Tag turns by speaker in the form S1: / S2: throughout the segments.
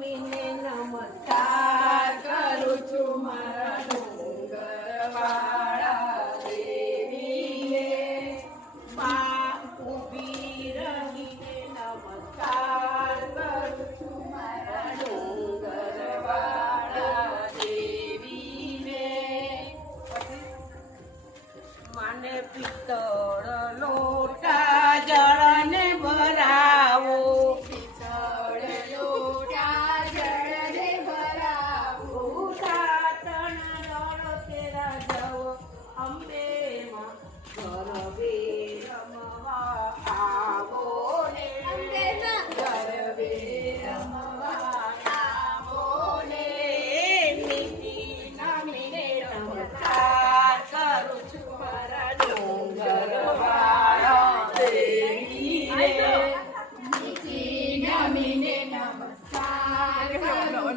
S1: નમીને નમસ્કાર કરું છું મારા ડુંગરવાળા દેવીને. માં ઊભી રહીને નમસ્કાર કરું છું મારા મને પિત્તળ લોટા જળને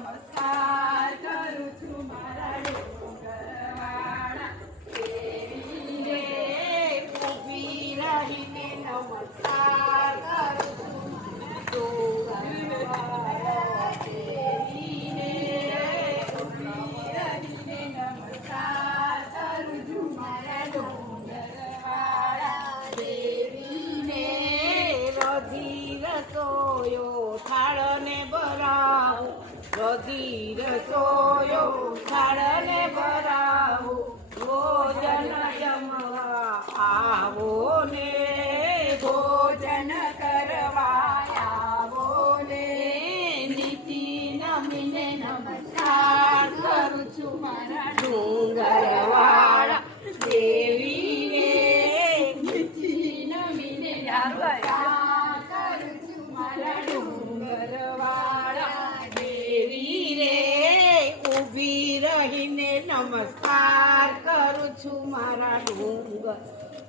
S1: નમીને રધી સોયો થાળને ભરાવો, ભોજન જમવા આવો ને, ભોજન કરવા આવો ને. નીતિ નમીને નમસ્કાર કરું છું મારા છું મારા ડુંગર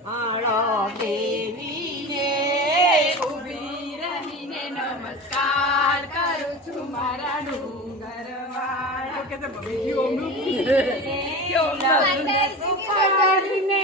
S1: આળો દેવીને ઊભી રહીને નમસ્કાર કરું છું મારા ડુંગર વાળા. કે ઓમનું ઓમનું સુખાડીને